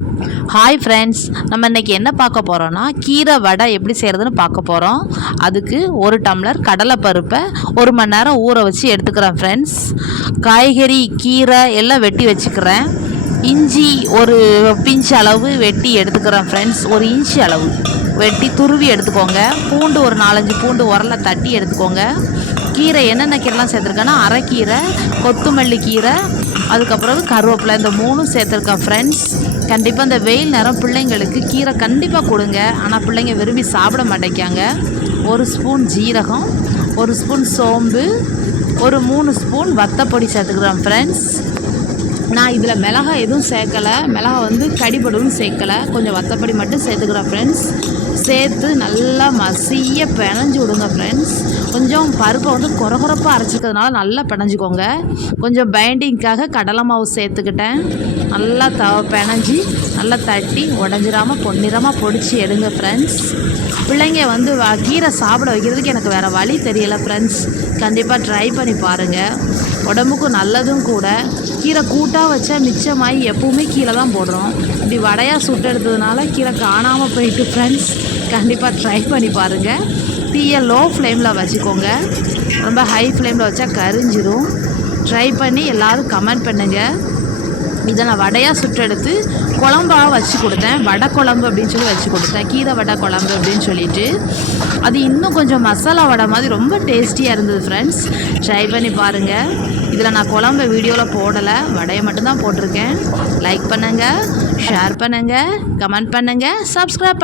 Hi friends, நம்ம இன்றைக்கி என்ன பார்க்க போகிறோன்னா கீரை வடை எப்படி செய்கிறதுன்னு பார்க்க போகிறோம். அதுக்கு ஒரு டம்ளர் கடலைப்பருப்பை 1 மணி நேரம் ஊற வச்சு எடுத்துக்கிறேன் ஃப்ரெண்ட்ஸ். காய்கறி கீரை எல்லாம் வெட்டி வச்சுக்கிறேன். இஞ்சி ஒரு பிஞ்ச் அளவு வெட்டி எடுத்துக்கிறேன் ஃப்ரெண்ட்ஸ். 1 இன்ச் அளவு வெட்டி துருவி எடுத்துக்கோங்க. பூண்டு ஒரு 4-5 பூண்டு உரலை தட்டி எடுத்துக்கோங்க. கீரை என்னென்ன கீரைலாம் சேர்த்துருக்கேன்னா அரைக்கீரை, கொத்தமல்லி கீரை, அதுக்கப்புறம் கருவேப்பிலை, இந்த 3 சேர்த்துருக்கேன் ஃப்ரெண்ட்ஸ். கண்டிப்பாக இந்த வெயில் நேரம் பிள்ளைங்களுக்கு கீரை கண்டிப்பாக கொடுங்க. ஆனால் பிள்ளைங்க விரும்பி சாப்பிட மாட்டேங்காங்க. 1 ஸ்பூன் ஜீரகம், 1 ஸ்பூன் சோம்பு, ஒரு 3 ஸ்பூன் வத்தப்பொடி சேர்த்துக்கிறேன் ஃப்ரெண்ட்ஸ். நான் இதில் மிளகாய் எதுவும் சேர்க்கலை, மிளகாய் கடிபடுன்னு சேர்க்கலை, கொஞ்சம் வத்தப்பொடி மட்டும் சேர்த்துக்கிறேன் ஃப்ரெண்ட்ஸ். சேர்த்து நல்லா மசிய பிணைஞ்சி விடுங்க ஃப்ரெண்ட்ஸ். கொஞ்சம் பருப்பை கொரகொரப்பாக அரைச்சிக்கிறதுனால நல்லா பிணைஞ்சிக்கோங்க. கொஞ்சம் பைண்டிங்க்காக கடலை மாவு சேர்த்துக்கிட்டேன். நல்லா பிணைஞ்சி நல்லா தட்டி உடஞ்சிராமல் பொன்னிறமாக பொடிச்சு எடுங்க ஃப்ரெண்ட்ஸ். பிள்ளைங்க கீரை சாப்பிட வைக்கிறதுக்கு எனக்கு வேறு வழி தெரியலை ஃப்ரெண்ட்ஸ். கண்டிப்பாக ட்ரை பண்ணி பாருங்கள், உடம்புக்கு நல்லதும் கூட. கீரை கூட்டாக வச்சா மிச்சமாகி எப்போவுமே கீரை தான் போடுறோம். இப்படி வடையாக சுட்டு எடுத்ததுனால கீரை காணாமல் போயிட்டு ஃப்ரெண்ட்ஸ். கண்டிப்பாக ட்ரை பண்ணி பாருங்கள். தீயை லோ ஃப்ளேமில் வச்சுக்கோங்க, ரொம்ப ஹை ஃப்ளேமில் வச்சா கரிஞ்சிரும். ட்ரை பண்ணி எல்லோரும் கமெண்ட் பண்ணுங்கள். இதை நான் வடையாக சுட்டு எடுத்து குழம்பாக வச்சு கொடுத்தேன். வடை குழம்பு அப்படின்னு சொல்லி வச்சு கொடுத்தேன், கீரை வடை குழம்பு அப்படின்னு சொல்லிட்டு. அது இன்னும் கொஞ்சம் மசாலா வடை மாதிரி ரொம்ப டேஸ்டியாக இருந்தது ஃப்ரெண்ட்ஸ். ட்ரை பண்ணி பாருங்கள். இதில் நான் குழம்பு வீடியோவில் போடலை, வடையை மட்டும்தான் போட்டிருக்கேன். லைக் பண்ணுங்கள், ஷேர் பண்ணுங்கள், கமெண்ட் பண்ணுங்கள், சப்ஸ்கிரைப்